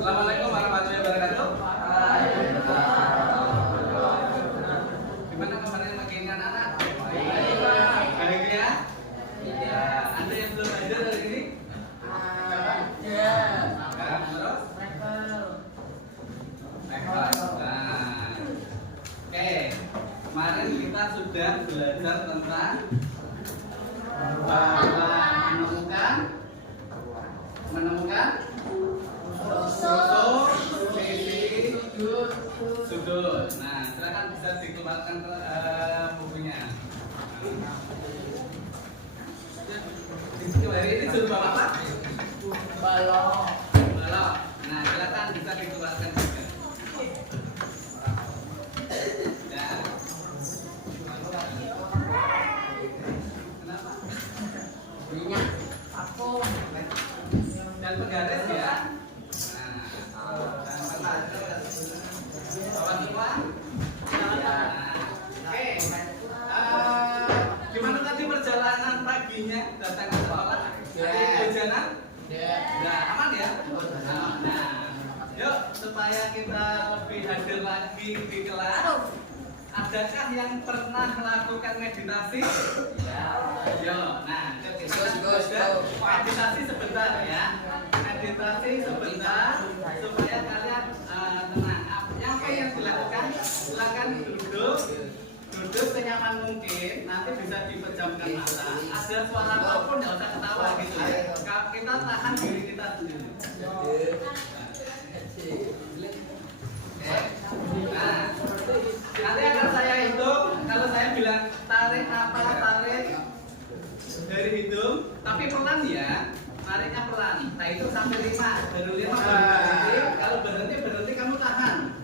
Assalamualaikum warahmatullahi wabarakatuh. Gimana kemarin bagian anak? Baik ya? Ya. Anda yang belum belajar hari ini? Ya. Terus? Nah. Oke. Kemarin kita sudah belajar tentang menemukan sisi sudut. Nah, silakan bisa dikeluarkan bukunya. Hari ini judul apa? Balok. Balok. Nah, silakan bisa dikeluarkan juga. Ya. Kenapa? Minyak. Aku. Dan penggaris ya. Gimana tadi perjalanan paginya datang ke sekolah? Ada hujanan? Nah, aman ya? Nah, yuk supaya kita lebih hadir lagi di kelas. Adakah yang pernah melakukan meditasi? Yuk, nah kita meditasi sebentar ya. Meditasi sebentar supaya kalian tenang. Yang pengen dilakukan, silakan duduk senyaman mungkin. Nanti bisa dipejamkan mata. Ada suara apapun nggak usah ketawa gitu ya. Kita tahan diri kita sendiri. Nah, nanti akan saya hitung. Kalau saya bilang tarik napas, tarik dari hidung, tapi pelan ya. Tariknya pelan. Nah itu sampai 5. Baru 5 baru berhenti. Kalau berhenti kamu tahan.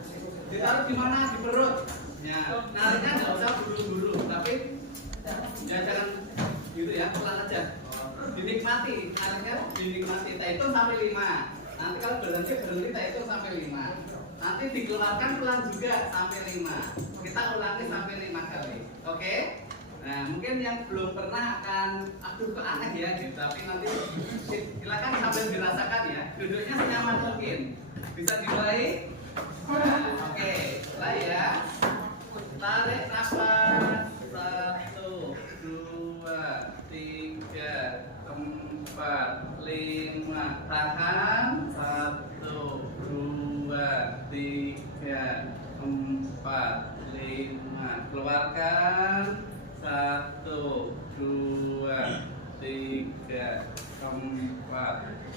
Ditaruh di mana? Di perut. Ya. Nariknya nggak usah buru-buru, tapi ya jangan gitu ya, pelan aja. Dinikmati. Nariknya dinikmati. Nah itu sampai 5. Nanti kalau berhenti tak itu sampai 5. Nanti dikeluarkan pelan juga sampai 5. Kita ulangi sampai 5 kali. Oke? Nah, mungkin yang belum pernah akan aduh kok aneh ya gitu, tapi nanti silakan sambil dirasakan ya. Duduknya senyaman mungkin. Bisa dimulai? Nah, oke. Mulai ya. Tarik nafas. 1 2 3 4 5. Tahan. 1 2 3 4 5. Keluarkan. 1 2 3 4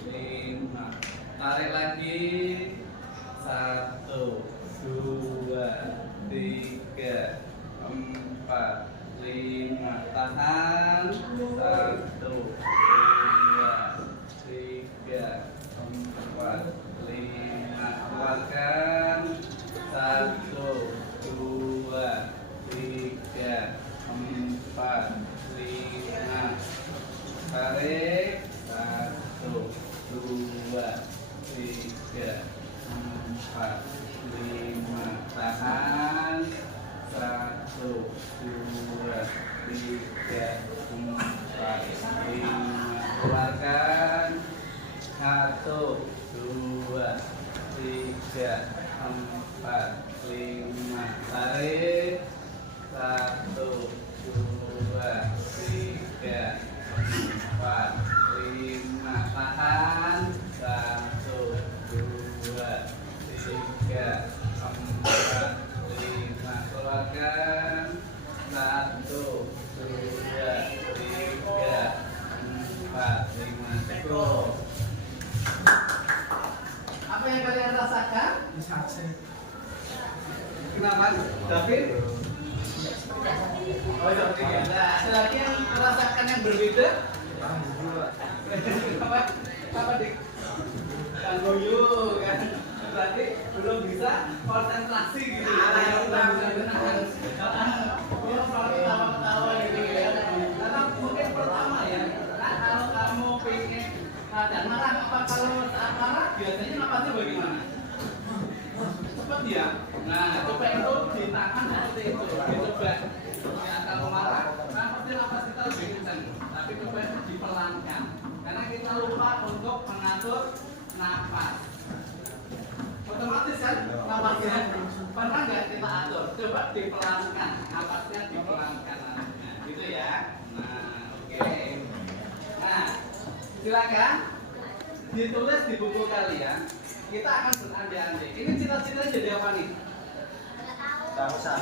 5. Tarik lagi. 1 2 3 4 5. Tahan. 1 2 3 4 5. Keluarkan. 1 2 3 4 5. Tarik. 1 2 3 4 5. Tahan. 1 2 3 4 5. Keluarkan. 1 2 3 4 5. Tarik. 1 2 3 4 5. Tahan. 1 2 3 4 5. Keluarkan. 1 2 3 4 5. Cukup. Apa yang kalian rasakan? Kenapa? David? Oh, David ya. Nah, ada lagi yang merasakan yang berbeda? Apa dik? Kanggoyo kan? Berarti belum bisa konsentrasi gitu. Belum bisa menahan. Belum selalu ketawa-ketawa gitu ya. Karena mungkin pertama ya, nah, kalau kamu pengen dan marah, apa kalau saat marah biasanya napasnya bagaimana? Cepat ya. Nah, coba itu ditahan seperti itu. Dicoba. Ya, kalau marah, nah pasti napas kita lebih kencang. Tapi coba dipelankan. Karena kita lupa untuk mengatur napas. Otomatis kan napasnya pernah nggak kita atur? Coba dipelankan, napasnya dipelankan. Nah, gitu ya. Nah, oke. Nah, silakan ditulis di buku kalian. Kita akan berandai-andai. Ini cita-citanya jadi apa nih? Pengusaha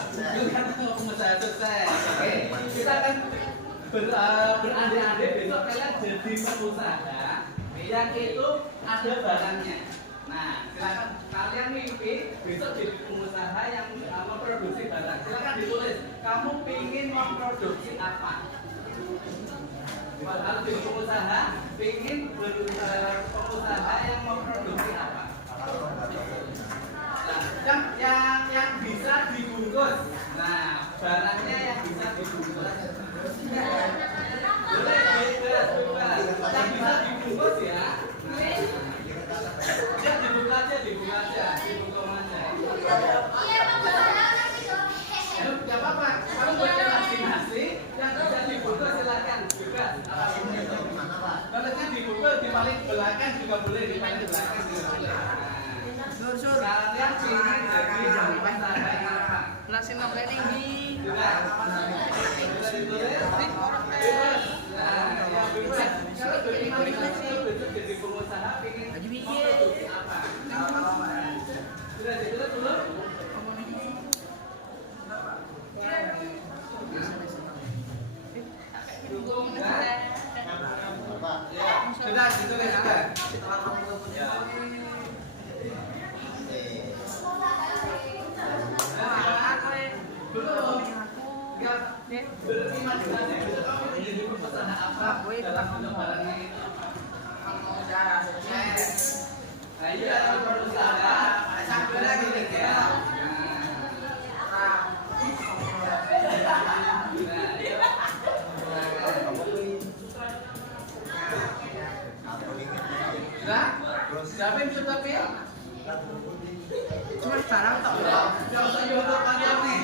sukses. Oke, kita akan berandai-andai besok kalian jadi pengusaha yang itu ada barangnya. Nah, silakan kalian mimpi besok jadi pengusaha yang memproduksi barang. Silakan ditulis. Kamu ingin memproduksi apa? Kalau jadi pengusaha, ingin pengusaha yang memproduksi apa? Nah, yang bisa dibungkus. Nah, barangnya yang bisa dibungkus. Boleh bebas. Yang bisa dibungkus ya. Ya dibuka aja. Dibuka aja. Gak apa-apa. Kalau buat yang nasi, yang bisa dibungkus silakan bebas. Kalau yang dibungkus di paling belakang juga boleh, di paling belakang juga boleh. Kalian ingin jadi pengusaha apa? Nasi makan ini. Kalau jadi pengusaha ingin memproduksi apa? Sudah ditulis belum? Dukung kan? Sudah ditulis sudah. Belum. Enggak berimajinasi. Besok kamu jadi pengusaha apa dalam bentuk barangnya itu? Nah, iya dalam perusahaan sambil lagi ya. Nah, siapa yang coba pil? Cuma barang tak Gak usah nyuruh panjang nih.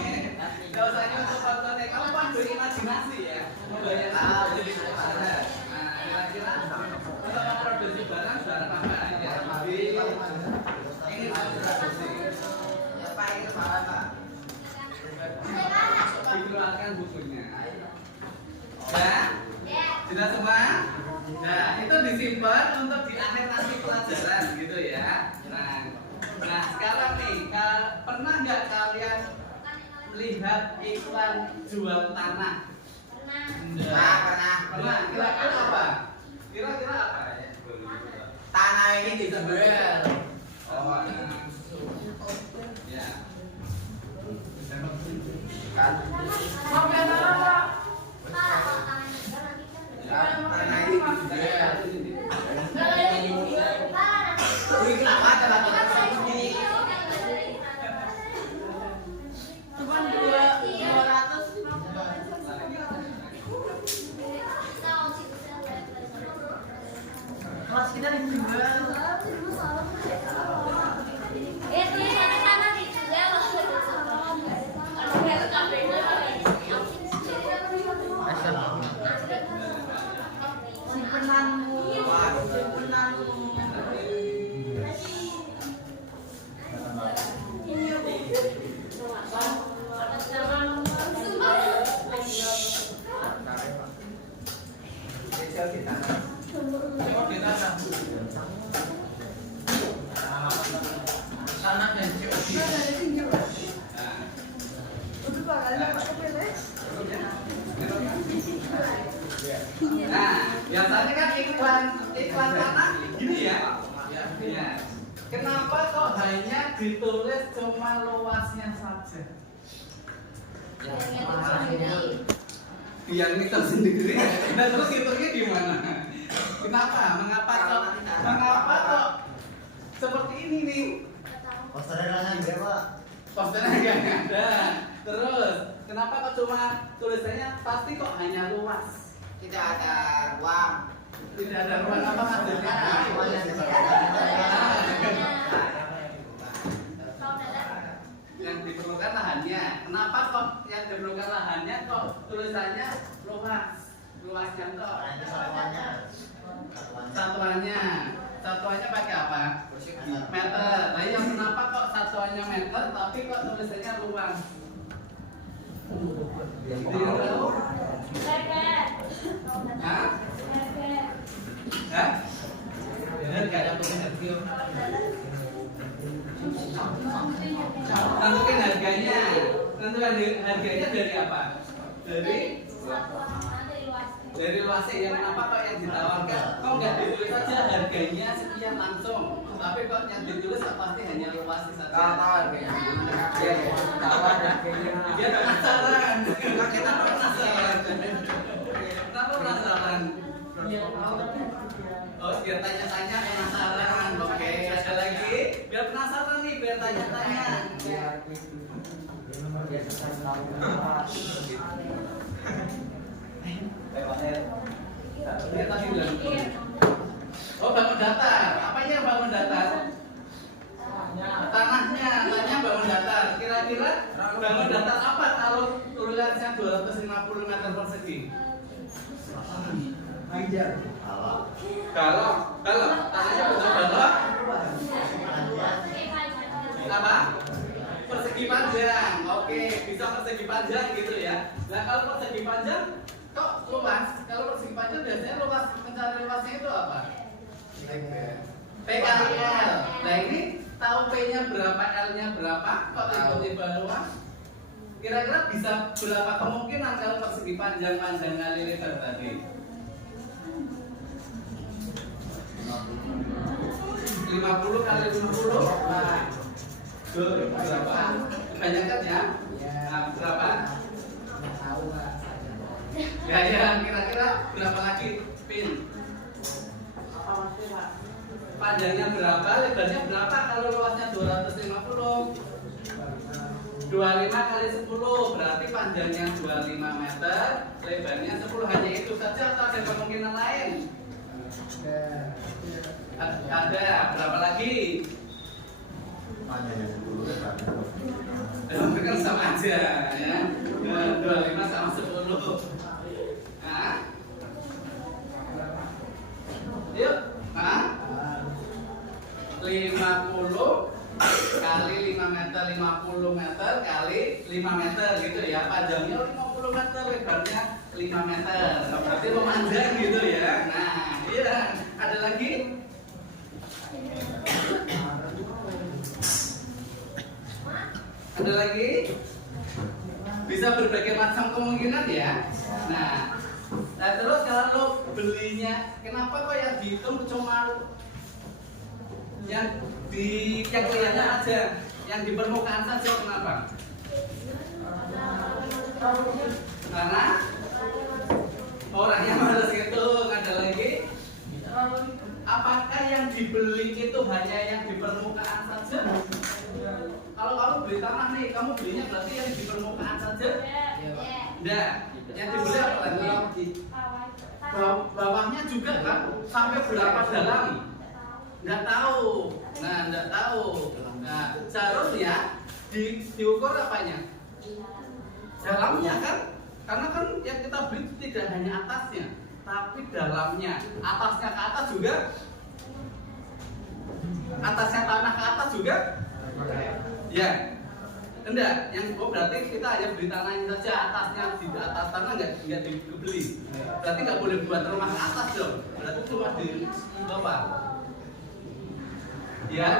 Gak usah nyuruh panjang nih. Kamu kan berimajinasi ya. Membayangkan jadi pengusaha. Nah, kira-kira untuk memproduksi barang apa ya? Ini memproduksi. Apa ini apa? Dikeluarkan bukunya. Ya? Sudah semua? Nah, itu disimpan untuk di akhir nanti pelajaran gitu ya. Nah sekarang nih, pernah nggak kalian melihat iklan jual tanah? Pernah. Kira-kira apa? Kira-kira apa? tanah ini dijual. Oh, ya. Kan? Tanah ini dijual. Ini kenapa teman-teman ini? Cuma 200. Mas kita dijual. Tulisannya tanah dijual. Simpenanmu. Tanah dan Nah, biasanya kan iklan tanah gini ya. Ya. Kenapa kok hanya ditulis cuma luasnya saja? Yang ngitung sendiri. Nah terus hitungnya gimana? Kenapa? Mengapa kok seperti ini nih? Posternya nggak ada, Pak. Posternya nggak ada. Terus kenapa kok cuma tulisannya pasti kok hanya luas? Tidak ada ruang. Tidak ada ruang apa maksudnya? Yang diperlukan lahannya. Kenapa kok yang diperlukan lahannya kok tulisannya luas? Luasnya kok satuannya pakai apa? Meter. Nah yang kenapa kok satuannya meter tapi kok tulisannya luas? Hah? Hah? Bener gak ada pengertian? Tentukan harganya. Tentukan harganya dari apa? Dari luasnya. Yang kenapa kok yang ditawarkan kok nggak ditulis saja harganya sekian langsung, tapi kok yang ditulis pasti hanya luasnya saja. Harganya. Dia penasaran. Kita penasaran. Kenapa penasaran? Oh, biar tanya-tanya penasaran. Oke, ada lagi. Biar penasaran nih, biar tanya-tanya. Dia tadi bilang. Oh, bangun datar. Apanya bangun datar? Tanahnya bangun datar. Kira-kira bangun datar apa kalau tulisannya 250 meter persegi? Kalau tanahnya bentuk balok apa? Persegi panjang. Oke, bisa persegi panjang gitu ya. Nah, kalau persegi panjang kok luas? Kalau persegi panjang biasanya luas, mencari luasnya itu apa? P kali L. Nah, ini tahu P-nya berapa, L-nya berapa? Kok tiba-tiba luas? Kira-kira bisa berapa kemungkinan kalau persegi panjang kali lebar tadi? 50 kali 50. Nah, berapa? Kebanyakan ya? Nah, berapa? Ya, kira-kira berapa lagi pin? Panjangnya berapa, lebarnya berapa kalau luasnya 250? 25 kali 10 berarti panjangnya 25 meter, lebarnya 10. Hanya itu saja atau ada kemungkinan lain? Ada. Berapa lagi? Panjangnya 10 Kan sama aja ya. 25 sama 10. Nah. Yuk. Nah. 50 kali 5 meter, 50 meter kali 5 meter gitu ya. Panjangnya 50 meter, lebarnya 5 meter. Berarti memanjang gitu ya. Nah, iya. Ada lagi? Ada lagi? Bisa berbagai macam kemungkinan ya. Nah terus kalau belinya, kenapa kok yang dihitung cuma yang kelihatan aja, yang di permukaan saja, kenapa? Karena orangnya malas hitung. Ada lagi? Apakah yang dibeli itu hanya yang di permukaan saja? Kalau kamu beli tanah nih, kamu belinya berarti yang di permukaan saja? Enggak. Yang dibeli apa lagi? Bawahnya juga kan? Sampai berapa dalam? Enggak tahu. Enggak tahu. Nah, seharusnya diukur apanya? Dalamnya kan? Karena kan yang kita beli tidak hanya atasnya, tapi dalamnya. Atasnya ke atas juga? Atasnya tanah ke atas juga? Ya. Enggak, yang berarti kita hanya beli tanahnya saja, atasnya di atas tanah enggak dibeli. Berarti enggak boleh buat rumah ke atas dong. Berarti cuma di apa? Ya.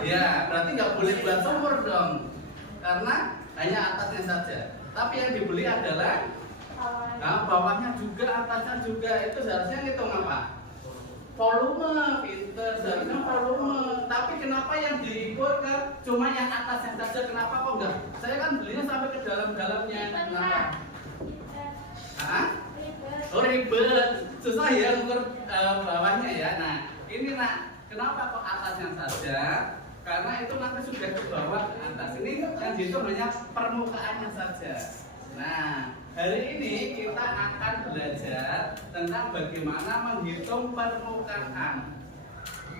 Ya, berarti enggak boleh buat sumur dong. Karena hanya atasnya saja. Tapi yang dibeli adalah bawahnya juga, atasnya juga. Itu seharusnya ngitung apa? Volume, pinter, seharusnya volume. Tapi kenapa yang diukur kan cuma yang atasnya saja? Kenapa kok enggak? Saya kan belinya sampai ke dalam-dalamnya. Kenapa? Oh ribet, susah ya ukur bawahnya ya. Nah ini nak, kenapa kok atasnya saja? Karena itu nanti sudah ke bawah ke atas. Ini yang dihitung hanya permukaannya saja. Nah hari ini kita akan belajar tentang bagaimana menghitung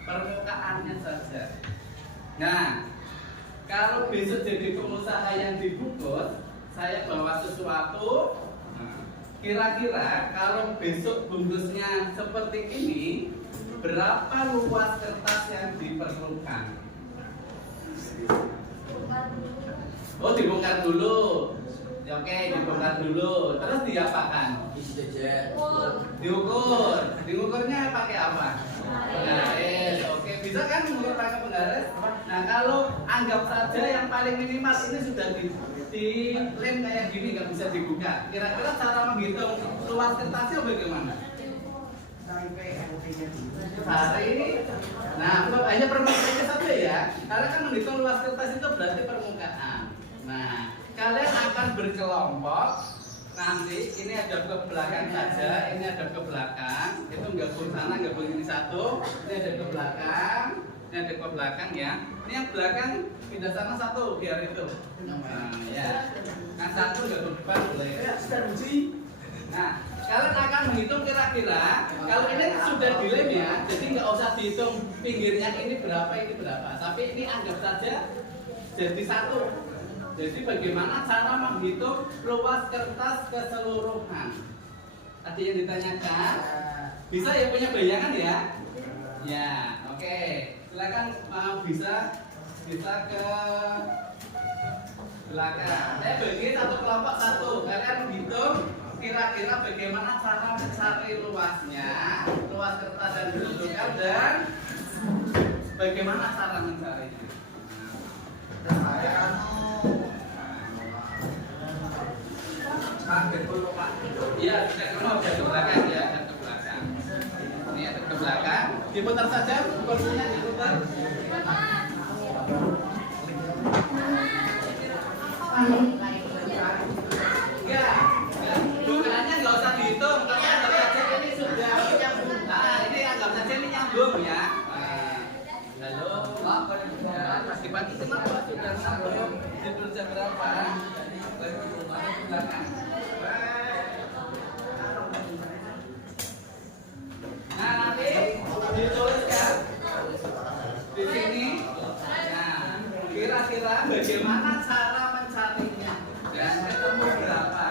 permukaannya saja. Nah kalau besok jadi pengusaha yang dibungkus, saya bawa sesuatu. Kira-kira kalau besok bungkusnya seperti ini, berapa luas kertas yang diperlukan? Oh, dibongkar dulu. Ya, oke, dibongkar dulu. Terus diapakan? Diukur. Diukurnya pakai apa? Penggaris. Oke, bisa kan mengukur pakai penggaris? Nah, kalau anggap saja yang paling minimal ini sudah dilem kayak gini, nggak bisa dibuka. Kira-kira cara menghitung luas kertasnya bagaimana? Cari. Nah, hanya permukaannya saja ya. Karena kan menghitung luas kertas itu berarti permukaan. Nah, kalian akan berkelompok. Nanti ini ada ke belakang saja, ini ada ke belakang. Itu gabung sana, gabung ini satu. Ini ada ke belakang, ini ada ke belakang ya. Ini yang belakang pindah sana satu biar itu. Nah, ya. Yang satu gabung depan boleh. Nah, kalian akan menghitung kira-kira. Kalau ini sudah dilem ya, jadi nggak usah dihitung pinggirnya ini berapa, tapi ini anggap saja jadi satu. Jadi bagaimana cara menghitung luas kertas keseluruhan? Ada yang ditanyakan? Bisa ya, punya bayangan ya? Ya, oke. Silakan bisa ke belakang. Saya bagi satu kelompok satu. Kalian hitung kira-kira bagaimana cara mencari luasnya, luas kertas dan ditunjukkan, dan bagaimana cara mencarinya. Iya, sudah ke belakang ya, ke belakang. Ini ada ke belakang, diputar saja, kursinya diputar. Ya, bukannya nggak usah dihitung, tapi anggap saja ini sudah nyambung. Nah, ini anggap saja ini nyambung ya. Halo, Mas Dipati, kenapa sudah nyambung? Tidur jam berapa? Belakang. Nah, nanti dituliskan di sini. Nah, kira-kira bagaimana cara mencarinya dan ketemu berapa?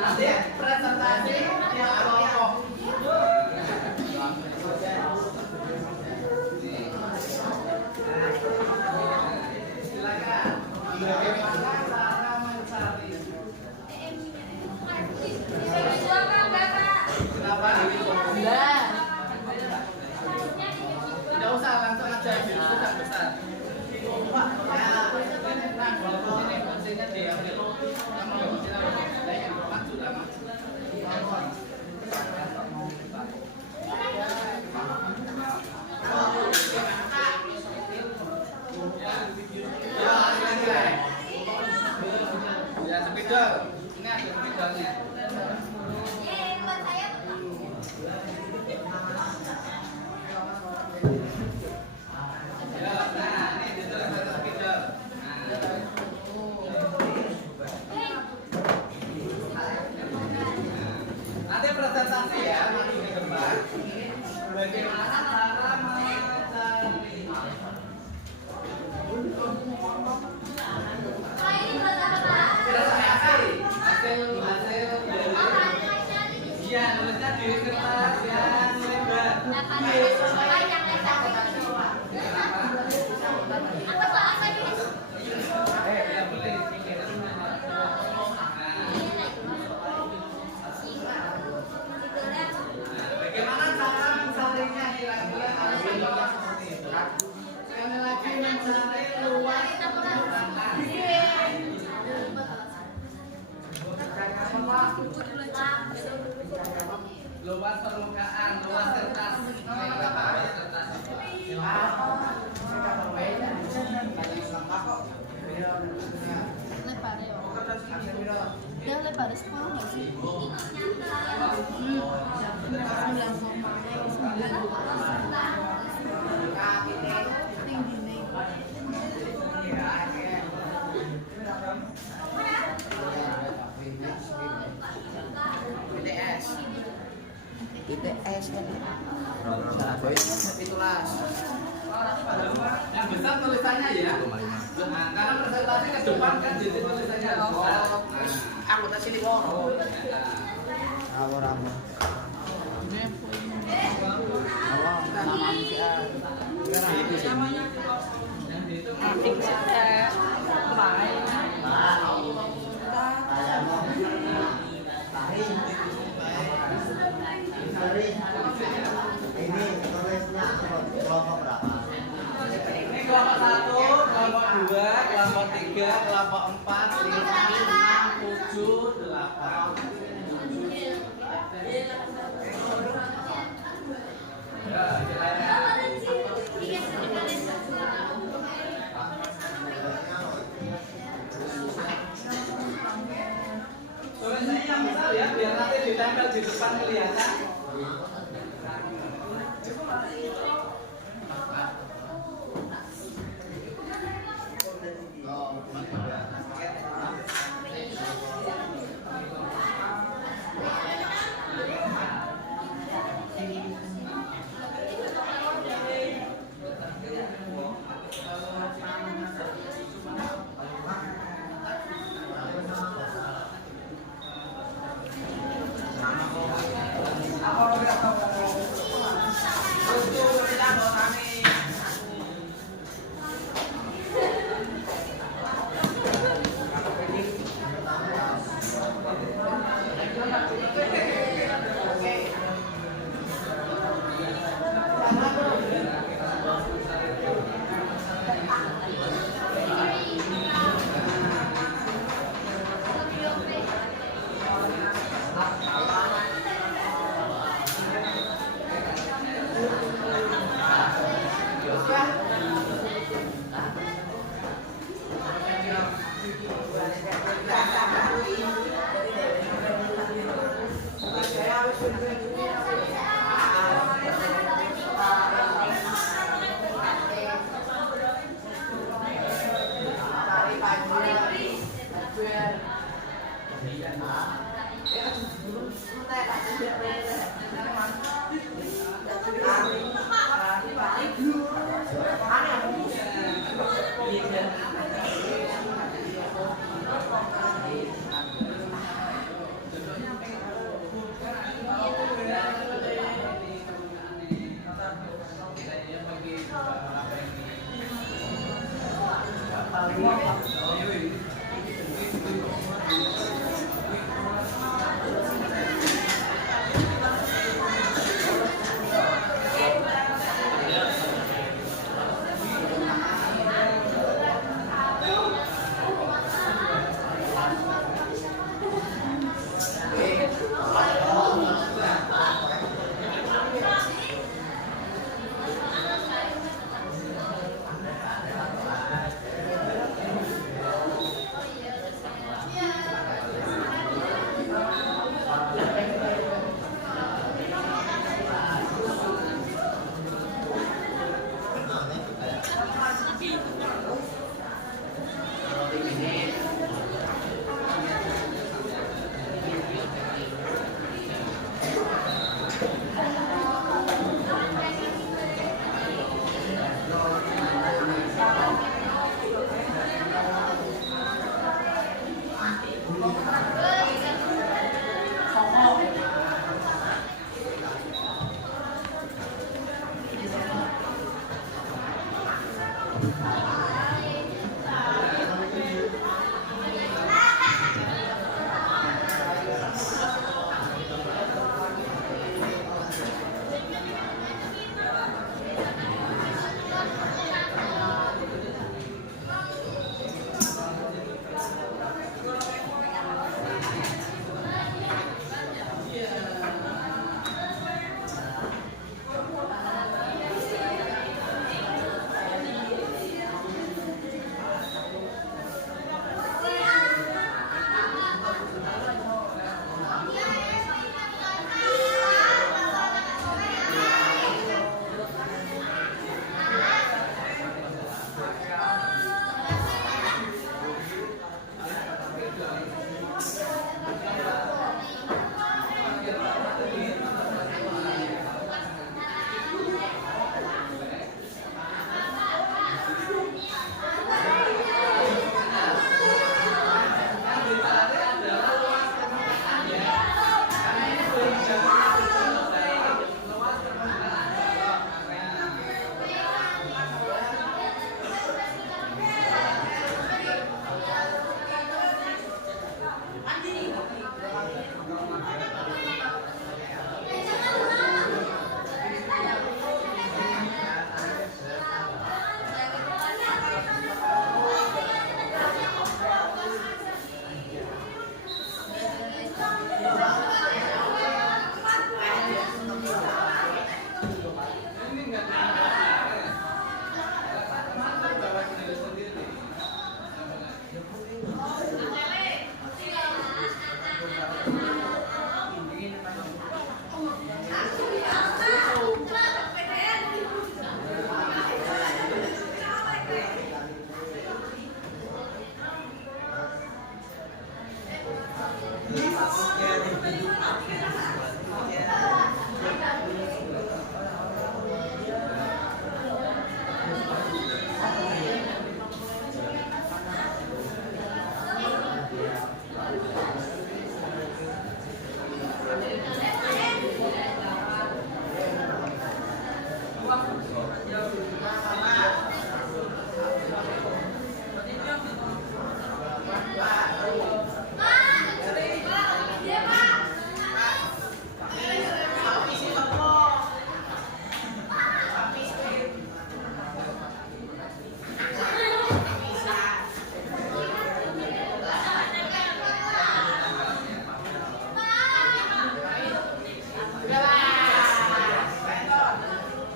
Nanti presentasi yang kelompok. Silakan. Bagaimana cara mencari? Kenapa? Enggak. Tidak usah, langsung aja di besar besar. Pak, nah kalau ini kuncinya diambil. Kamu nggak kunci apa? Maju lah, maju. Ya, spidol. Ini ada spidolnya. Ya, nah, ini ditulis ada spidol. Nanti presentasi ya, nanti di depan. Bagaimana cara mencari? Hasil dari iya, nulisnya di kertas yang lebar. Ya boleh. Bagaimana cara mencarinya kira-kira kalau bentuknya seperti itu? Sekali lagi mencari luas permukaan. Luas permukaan, luas kertas. Berapa luas kertas? udah lebar 10 nggak sih? 9,9 tinggi nih. BTS. BTS kan. Itulah. Yang besar tulisannya ya. Nah, karena presentasi ke depan kan jadi tulisannya harus besar. Nah, Aku tak sini loro. Ramo-ramo. Adik saya. Ini tulisnya kelompok berapa? Ini kelompok 1, kelompok 2, kelompok 3, kelompok 4, 5, 6, 7, 8. Ya, kiranya. Tulisannya yang besar ya, biar nanti ditempel di depan kelihatan.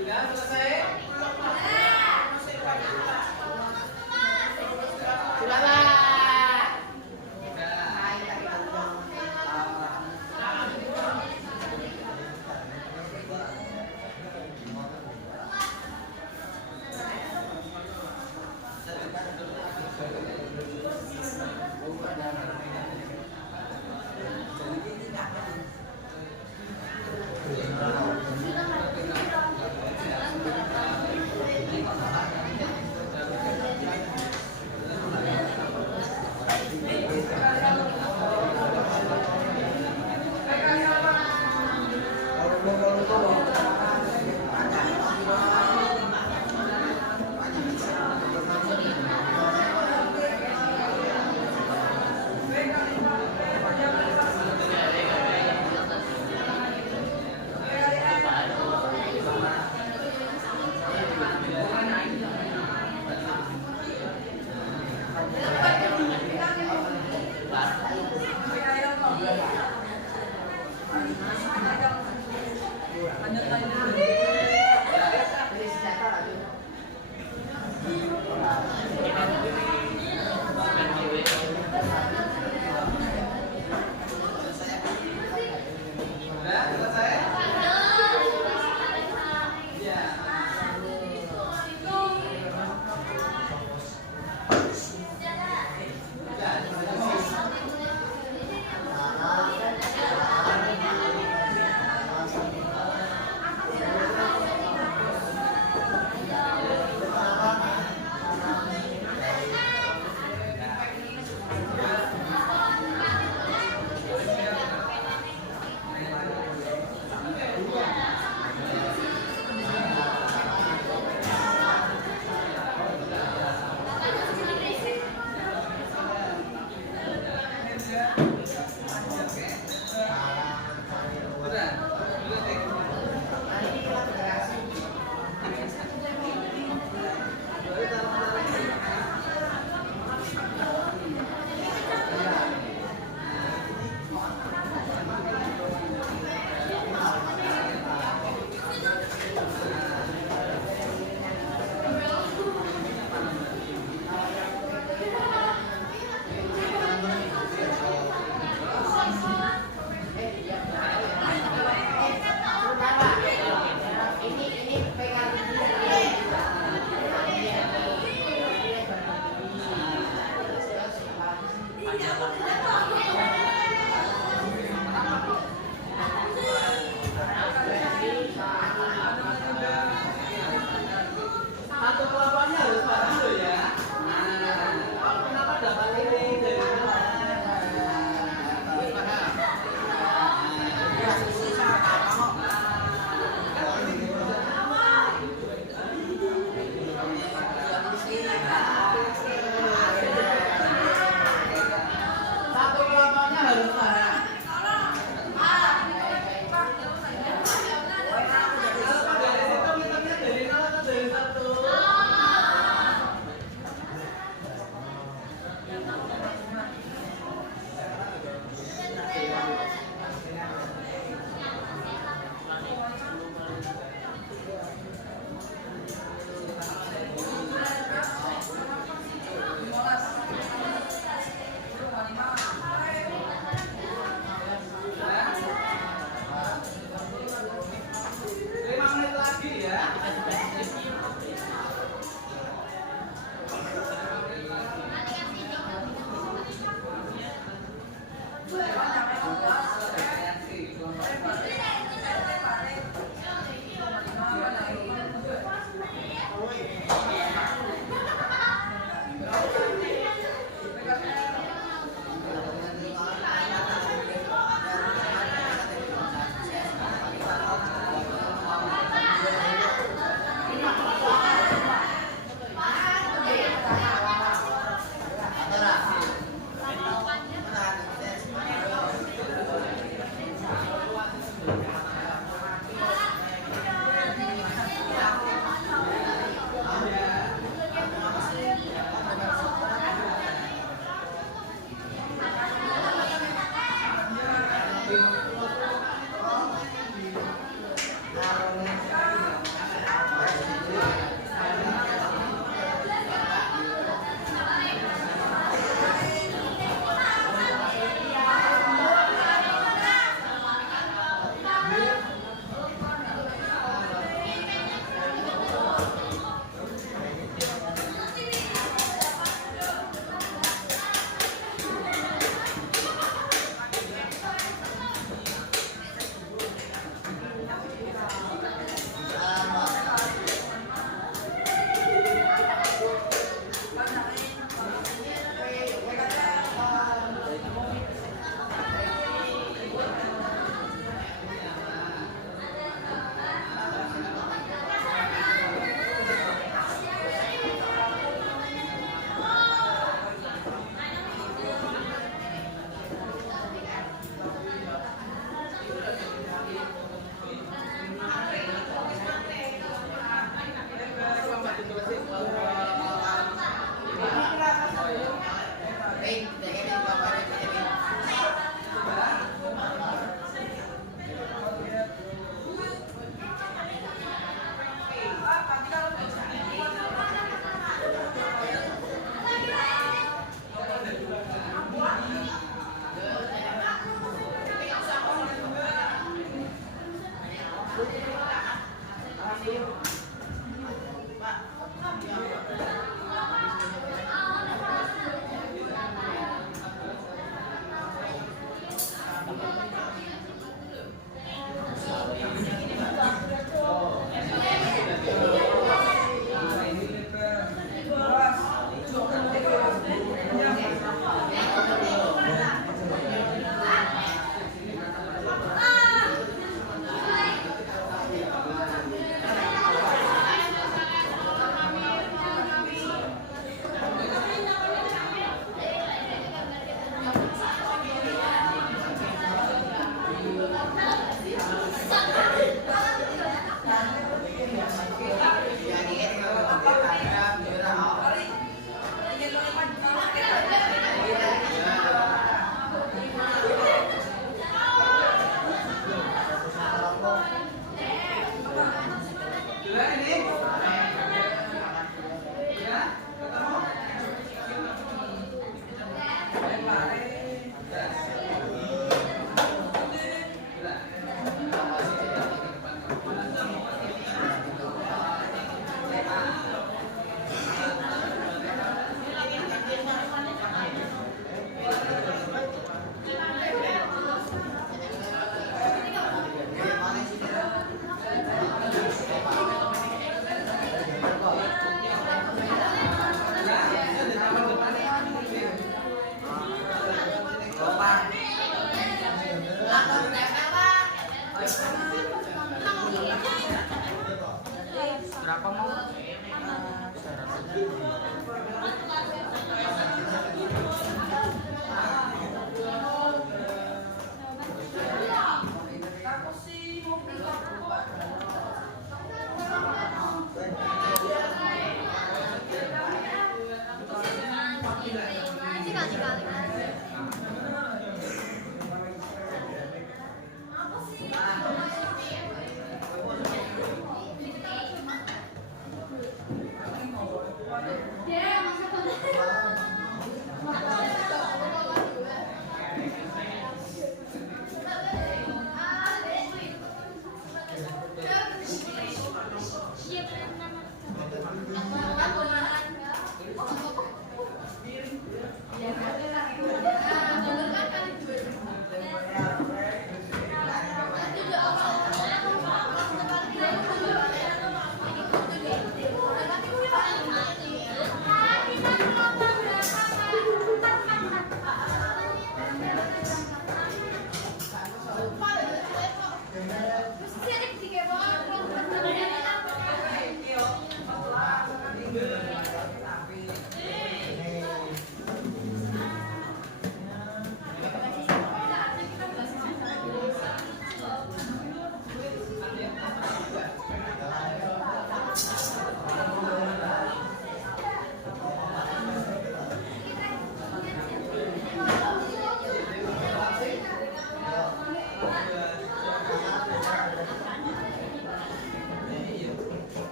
Sudah selesai? Sudah selesai? Iya.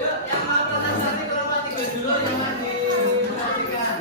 Yuk, yang mau presentasi kelompok 3 dulu yang mau diperhatikan.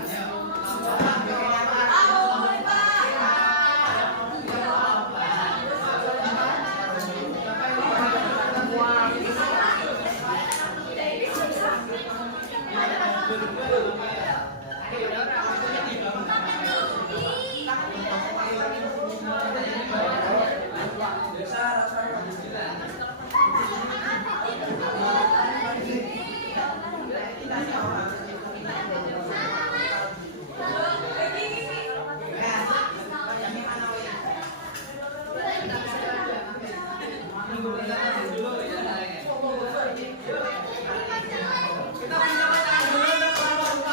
Kita punya tangan dulu untuk kelompok 4.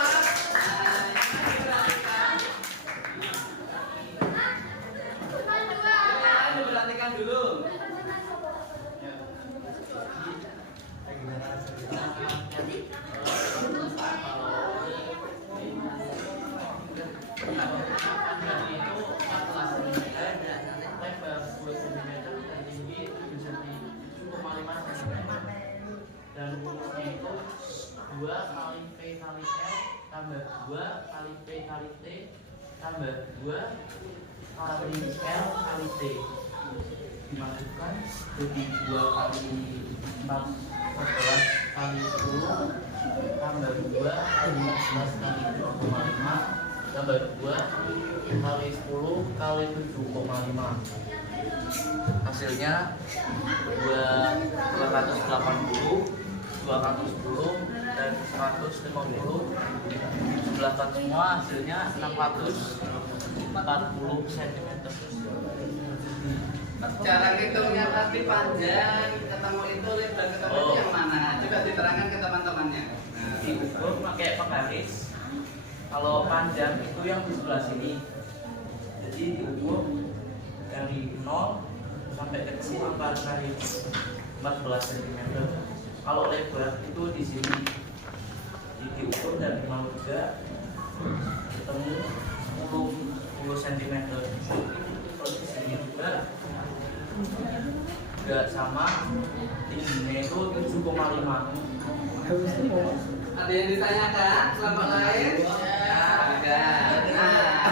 Diperhatikan dulu. Dan rumusnya itu 2 kali P kali L tambah 2 kali P kali T tambah 2 kali L kali T dimasukkan jadi 2 kali 14 kali 10 tambah 2 kali 15 kali 7,5 tambah 2 kali 10 kali 7,5. Hasilnya 280, 210 dan 150 dijumlahkan semua hasilnya 640 cm. Cara hitungnya tadi panjang ketemu itu lebar ketemu itu yang mana? Coba diterangkan ke teman-temannya. Diukur pakai penggaris. Kalau panjang itu yang di sebelah sini. Jadi diukur dari 0 sampai ketemu angka dari 14 cm. Kalau lebar itu di sini. Jadi diukur dari 03 ketemu 10 cm. Kalau di sini juga sama, tingginya itu 7,5. Ada yang ditanyakan kelompok lain? Ya, ada. Nah,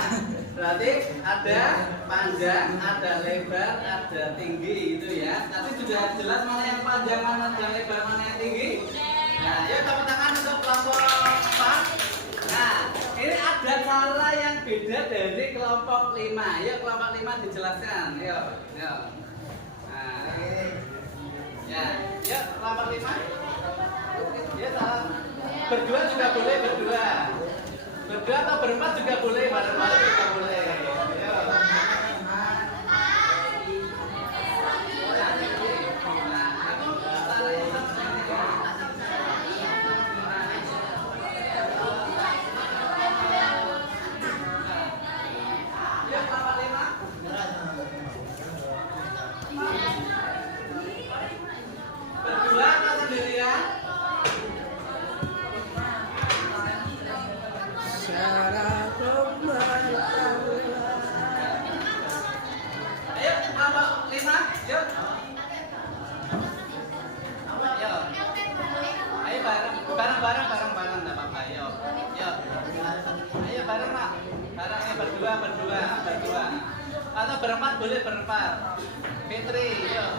berarti ada panjang, ada lebar, ada tinggi itu ya. Tadi sudah jelas mana yang panjang, mana yang lebar, mana yang tinggi. Nah, yuk tepuk tangan untuk kelompok 4. Nah, ini ada cara yang beda dari kelompok 5. Yuk kelompok 5 dijelaskan. Yuk. Nah, ya, yuk kelompok 5. Ya, salah. Berdua juga boleh, berdua atau berempat juga boleh, bareng-bareng juga boleh. Ayo. Berdua atau sendirian? Ayo, kelompok 5, yuk. Ayo bareng, enggak apa-apa, yuk. Ayo bareng, Mak. Bareng berdua. Atau berempat boleh berempat. Fitri, yuk.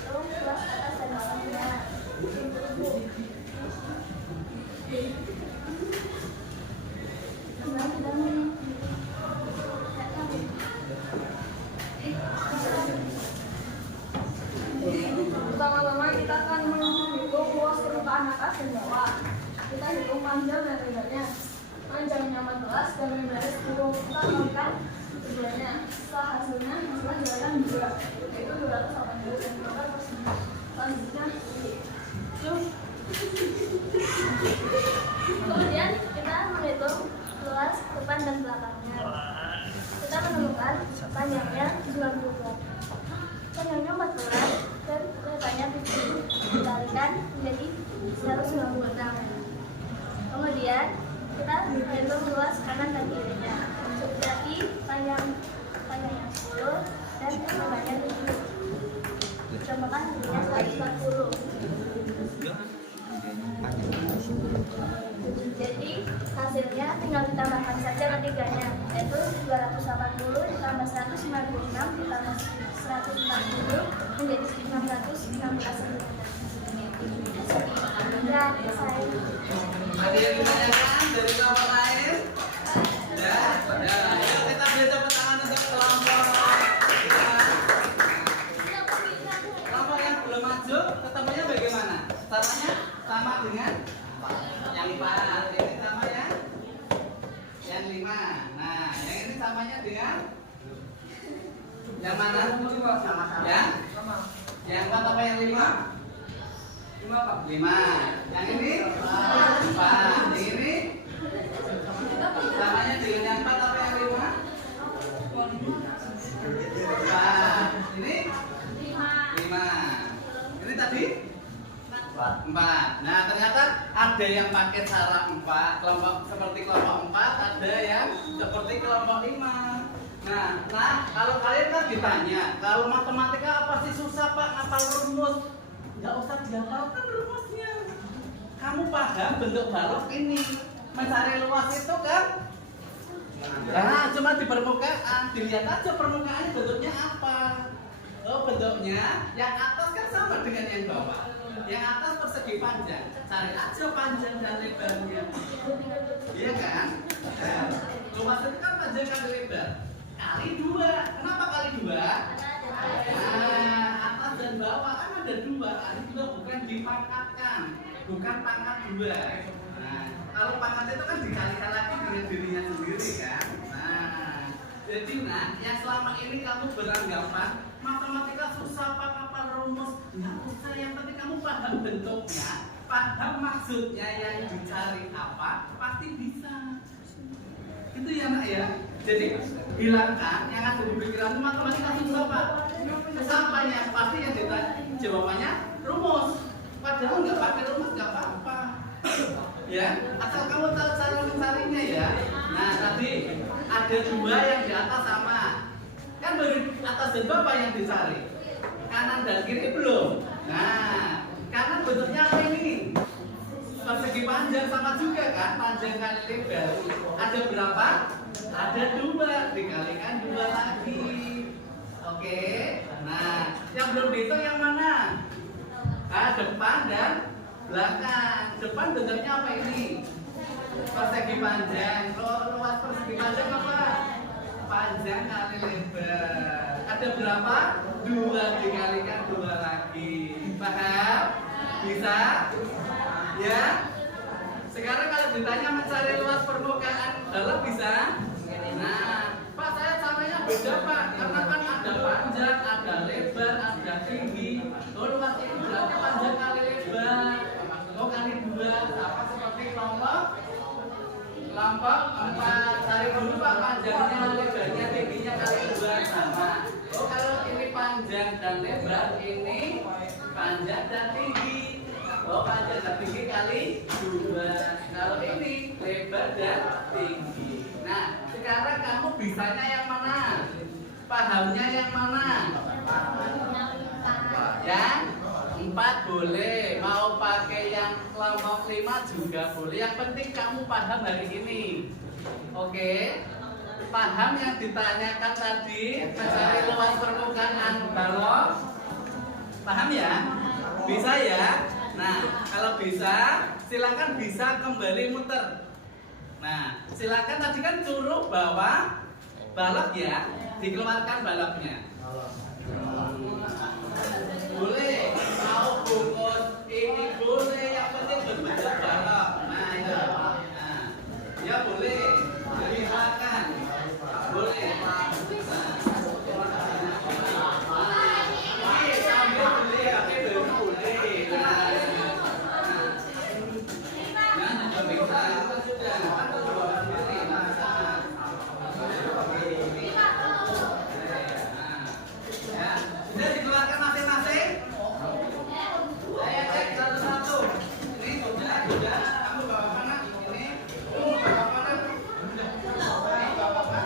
menghitung luas atas dan bawahnya. Pertama-tama kita akan menghitung luas permukaan atas dan bawah. Kita hitung panjang dan lebarnya. Panjangnya 14 dan lebarnya 10. Kita kalikan keduanya. Setelah hasilnya jalan 2, yaitu 280 cm persegi. Selanjutnya Kemudian kita menghitung luas depan dan belakangnya. Kita menemukan panjangnya 92, panjangnya 14 dan lebarnya 7 dikalikan menjadi 196. Kemudian kita menghitung luas kanan dan kirinya. Jadi panjangnya 10 dan lebarnya 7. Ditambahkan hasilnya 140. Jadi hasilnya tinggal ditambahkan saja ketiganya, yaitu 280 ditambah 196 ditambah 140 menjadi 616 cm. Ya, selesai. Ada yang ditanyakan dari kelompok lain? Ya, ayo kita beri tepuk tangan untuk kelompok. Kelompok yang belum maju, ketemunya bagaimana? Caranya sama dengan yang 4. Ini sama yang 5. Nah, yang ini samanya dengan yang mana? Yang 4 apa yang 5? 5. Yang ini 4. Yang ini samanya dengan yang 4 apa yang 5? 4. Ini 5. Ini tadi 4. Nah, ternyata ada yang pakai cara 4, kelompok seperti kelompok 4, ada yang seperti kelompok 5. Nah, kalau kalian kan ditanya, kalau matematika apa sih susah Pak ngapal rumus? Nggak usah dihafalkan rumusnya. Kamu paham bentuk balok ini, mencari luas itu kan? Nah, cuma di permukaan, dilihat aja permukaannya bentuknya apa. Oh, bentuknya yang atas kan sama dengan yang bawah. Yang atas persegi panjang, cari aja panjang dan lebarnya. Iya kan? Nah, luas itu kan panjang kali lebar. Kali 2. Kenapa kali 2? Nah, atas dan bawah kan ada 2. Kali 2 bukan dipangkatkan, bukan pangkat 2. Nah, kalau pangkat itu kan dikalikan lagi dengan dirinya sendiri kan. Nah, jadi yang selama ini kamu beranggapan matematika susah Pak apa rumus? Nggak usah, yang penting kamu paham bentuknya, paham maksudnya yang dicari apa, pasti bisa. Itu ya Nak ya. Jadi hilangkan yang ada di pikiran matematika susah Pak. Apanya? Pasti yang ditanya jawabannya rumus. Padahal nggak pakai rumus nggak apa-apa. Ya, asal kamu tahu cara mencarinya ya. Nah tadi ada 2 yang di atas sama. Kan baru atas dan bawah yang dicari. Kanan dan kiri belum. Nah, kanan bentuknya apa ini? Persegi panjang sama juga kan? Panjang kali lebar. Ada berapa? Ada 2. Dikalikan 2 lagi. Oke. Nah, yang belum dihitung yang mana? Depan dan belakang. Depan bentuknya apa ini? Persegi panjang. Luas persegi panjang apa? Panjang kali lebar. Ada berapa? 2 dikalikan 2 lagi. Paham? Bisa? Ya? Sekarang kalau ditanya mencari luas permukaan dalam bisa? Nah, Pak saya caranya beda Pak. Karena kan ada panjang, ada lebar, ada tinggi. Luas ini berarti panjang kali lebar. Kali 2. Sama seperti kelompok 4. Cari dulu Pak panjangnya, lebarnya, tingginya kali 2 sama. Kalau ini panjang dan lebar, ini panjang dan tinggi. Panjang dan tinggi kali 2. Kalau ini lebar dan tinggi. Nah, sekarang kamu bisanya yang mana? Pahamnya yang mana? Yang 4 boleh. Mau pakai yang kelompok 5 juga boleh. Yang penting kamu paham hari ini. Oke? Paham yang ditanyakan tadi, mencari luas permukaan balok? Paham ya? Bisa ya? Nah, kalau bisa, silakan bisa kembali muter. Nah, silakan tadi kan suruh bawa balok ya, dikeluarkan baloknya. Boleh, mau bungkus ini boleh, yang penting berbentuk balok. Nah, itu. Nah, ya boleh, jadi silakan. Boleh. Ini sambil beli, pakai beli boleh. Nah, bisa. Sudah dikeluarkan masing-masing? Saya cek satu-satu. Ini sudah. Kamu bawa mana? Ini. Kamu bawa mana? Ini bawa apa?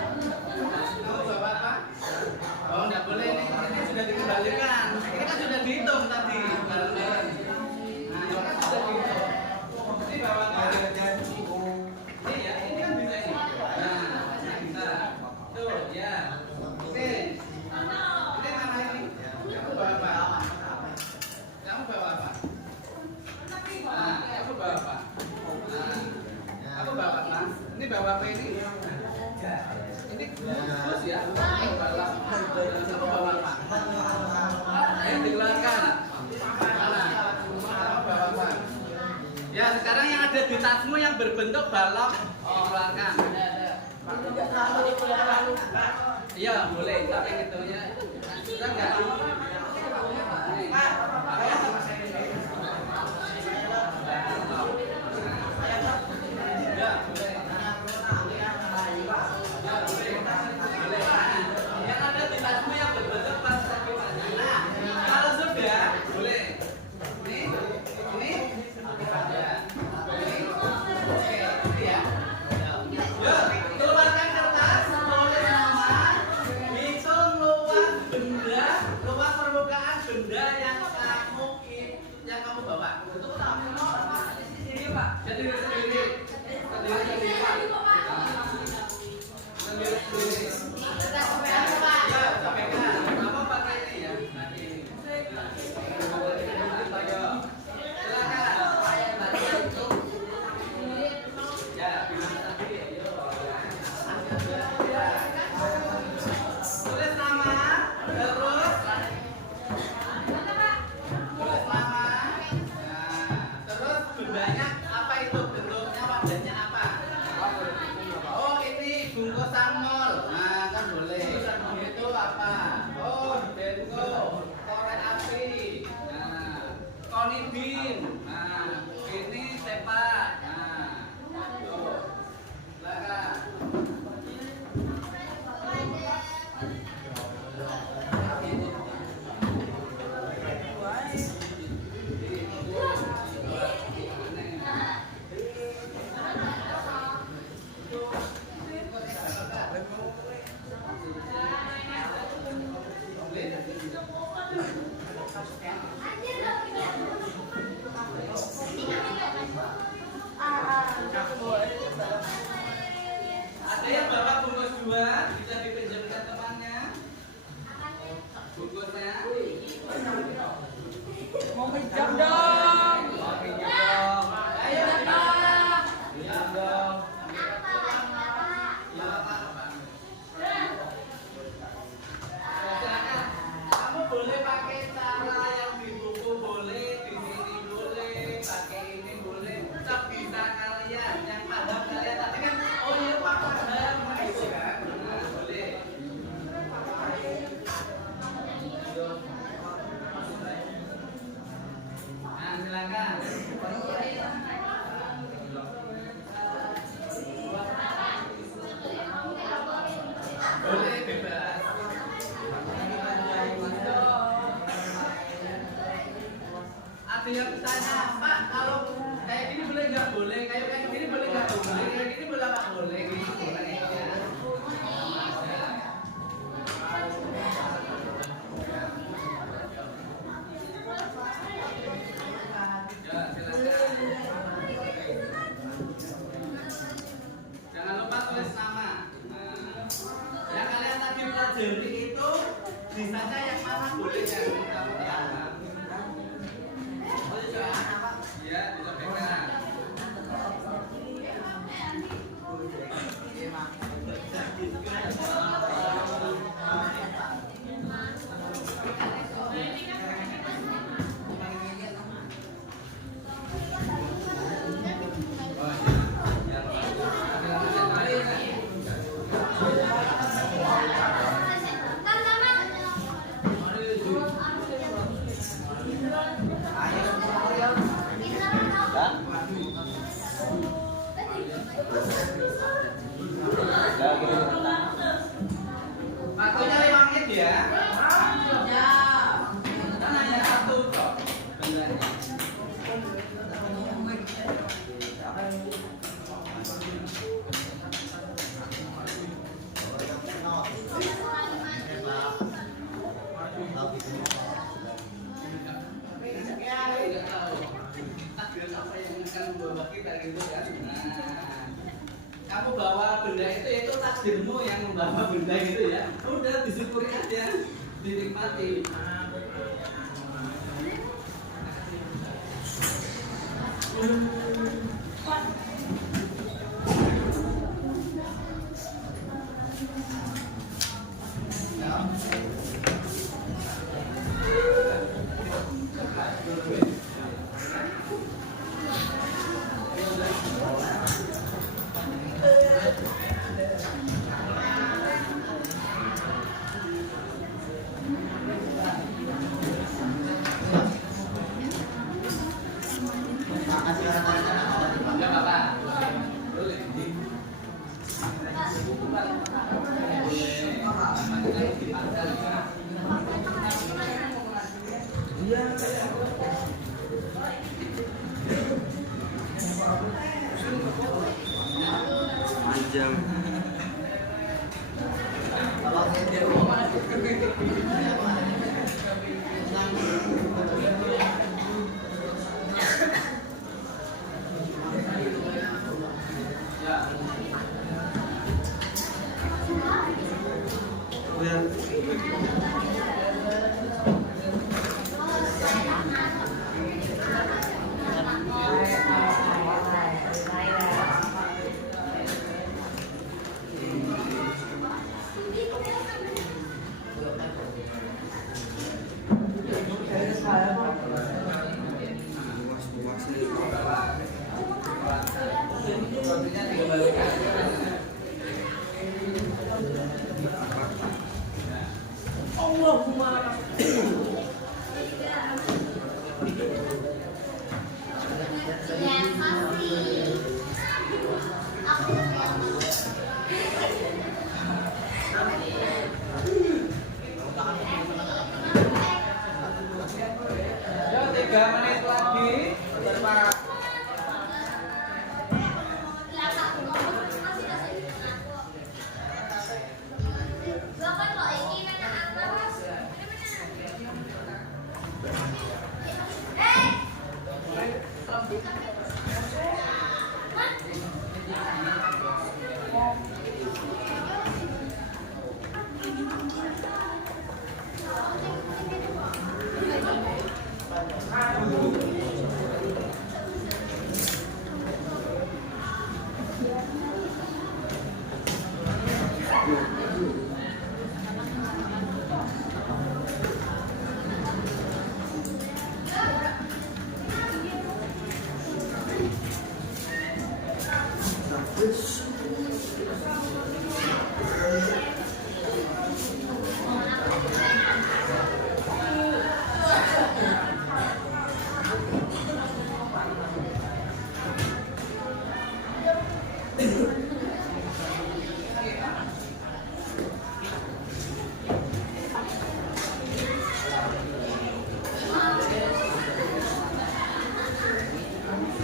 Kamu bawa apa? Oh, enggak boleh ini. Ini sudah dikembalikan. Ini kan sudah dihitung tadi. Bareng-bareng. Nah, ini kan sudah dihitung. Ini bawa apa? Ini ya, ini kan bisa ini. Nah, ini bisa. Tuh, ya. Oke. Ini mana ini? Kamu bawa apa? Kamu bawa apa? Nah, kamu bawa apa? Nah, kamu bawa apa? Ini bawa apa ini? Ini terus ya? Kamu bawa apa? Kamu bawa apa? Ayo dikeluarkan. Mana? Kamu bawa apa? Ya, sekarang yang ada di tasmu yang berbentuk balok dikeluarkan. Iya, boleh, tapi hitungnya sudah enggak? Ya, boleh. Yang ada di tasmu yang berbentuk pas bagaimana? Nah, kalau sudah, boleh. Ini, ya. Ini, oke, ini ya. Yuk, keluarkan kertas, tulis nama, hitung luas permukaan benda yang kamu bawa. Itu sendiri Pak. Sendiri. Ya, sampaikan. Apa pakai ini ya? Nanti ini. Ayo. Silakan. Ya, bilang tadi. Tulis nama, terus tulis nama. Nah, terus bendanya apa itu? Bentuknya wadahnya apa? Oh, ini bungkusan mall. Nah, kan boleh. Itu apa? Oh, benko, korek api. Nah, konibin. Nah, ini sepak. Nah, tuh. Silakan. Ada yang bawa bungkus 2, bisa dipinjamkan temannya. Bungkusnya. Mau pinjam dong. Ayo pinjam dong. Silakan. Kamu boleh pakai cara yang di buku, boleh di sini, boleh pakai ini, boleh. Tetap bisa kalian yang paham kalian tadi kan. Oh iya Pak paham gitu kan. Nah, boleh. Nah, silakan. Boleh bebas. Ada yang tanya, Pak, kalau kayak gini boleh nggak boleh? Kayak gini boleh nggak boleh? Kayak gini boleh nggak boleh? Gini boleh ya. Ya, silakan. Jangan lupa tulis nama. Nah, yang kalian tadi pelajari itu dibaca yang mana boleh yang kamu tahu. Waktunya 5 menit ya. Kan hanya satu kok bendanya. Takdir apa yang akan membawa kita gitu kan. Nah, kamu bawa benda itu takdirmu yang membawa benda itu ya. Udah disyukuri aja, dinikmati. Ya Bapak. Boleh. Panjang. Ya 3 menit lagi. Pak.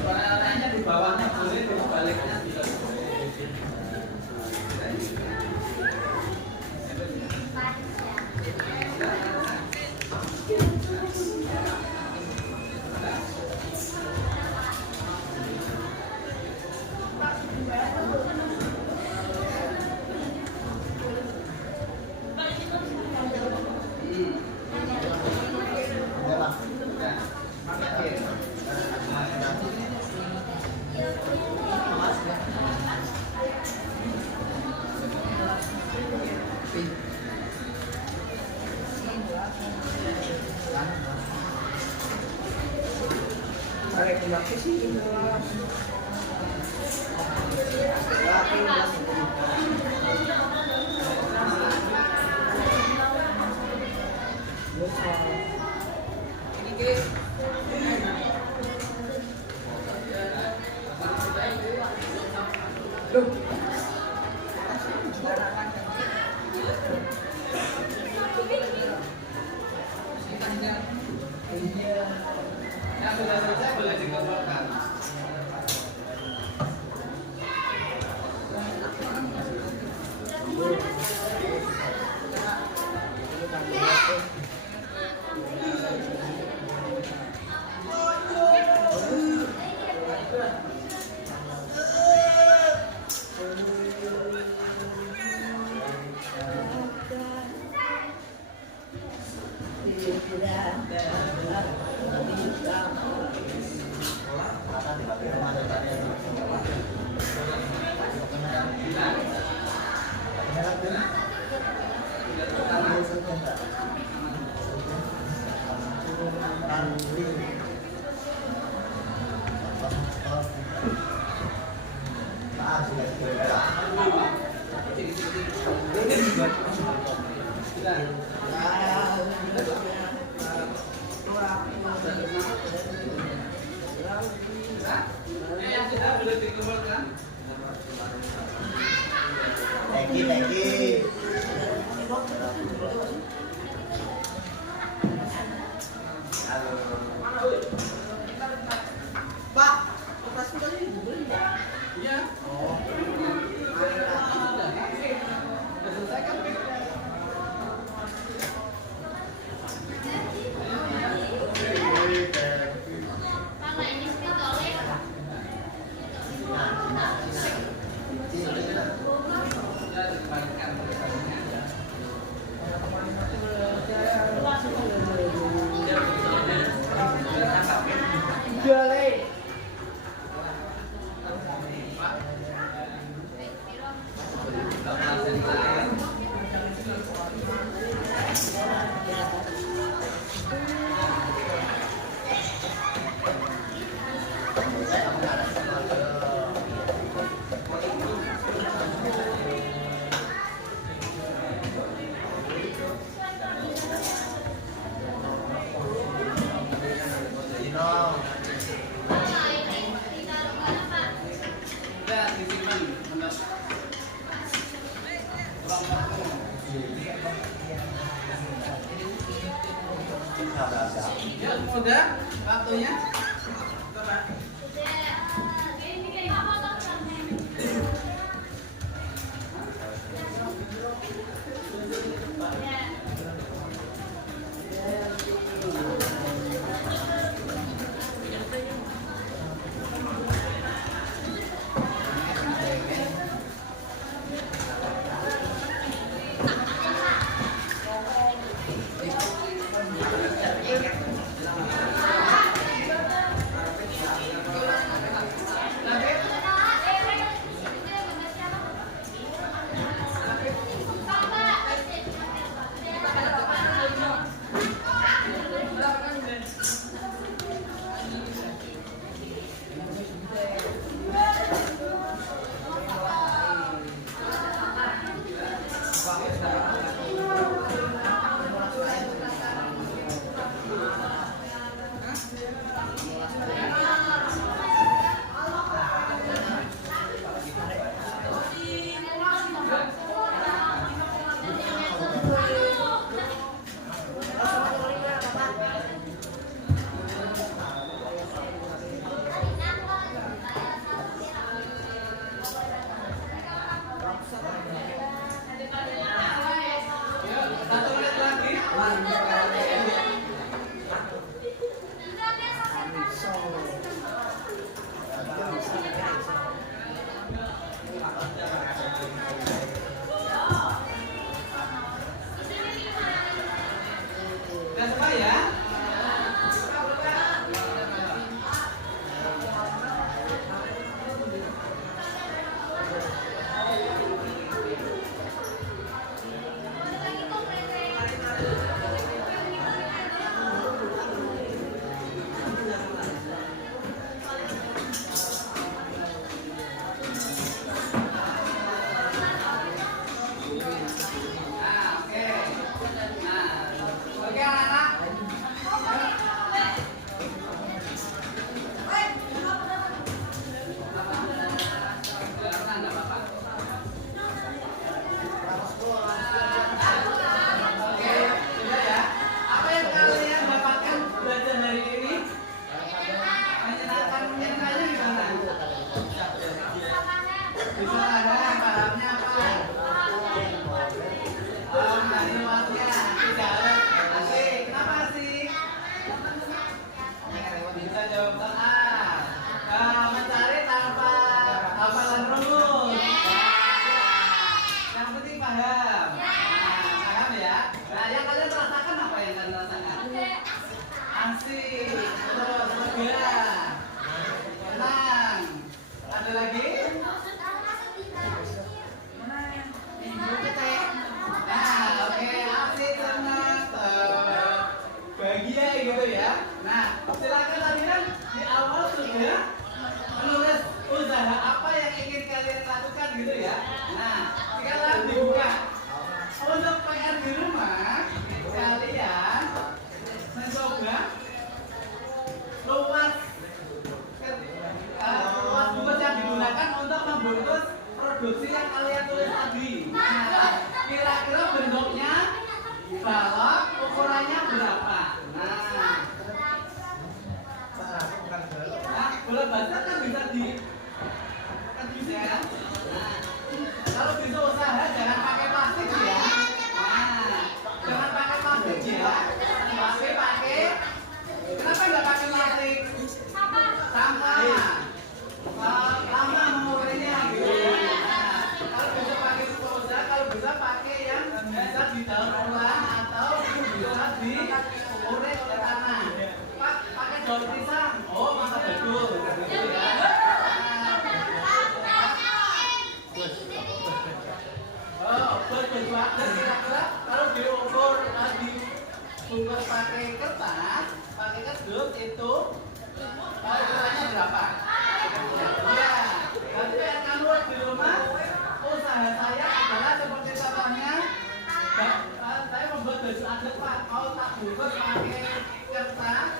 Suaranya di bawahnya boleh, di baliknya tidak boleh. Yang sudah selesai boleh dikumpulkan. Yang sudah boleh dikumpulkan. Lagi. Pak, operasi tadi dibeli ya? Iya. Oh. Sudah selesai kan? Sudah dikembalikan tulisannya. Gale. Sudah disimpan. Ya, sudah waktunya. Coba. reproduksi yang kalian tulis tadi. Nah, kira-kira bentuknya balok, ukurannya berapa? Nah, bola basket kan bisa kan? Nah, kalau bisa usaha jangan pakai plastik ya. Nah, jangan pakai plastik ya. Pakai. Kenapa nggak pakai plastik? Sampah. Lama mengukurnya gitu. Nah, kalau bisa pakai pulsa, kalau bisa pakai yang bisa didaur ulang atau bisa diurai oleh tanah. Pakai daun pisang. Oh, masa betul. Gitu ya. Oh, betul banget. Kira-kira kalau diukur dibungkus pakai kertas, pakai kardus itu ukurannya berapa? Ya, nanti yang kamu di rumah, usaha saya adalah seperti contohnya, saya membuat baju adat Pak, mau tak bungkus pakai kertas,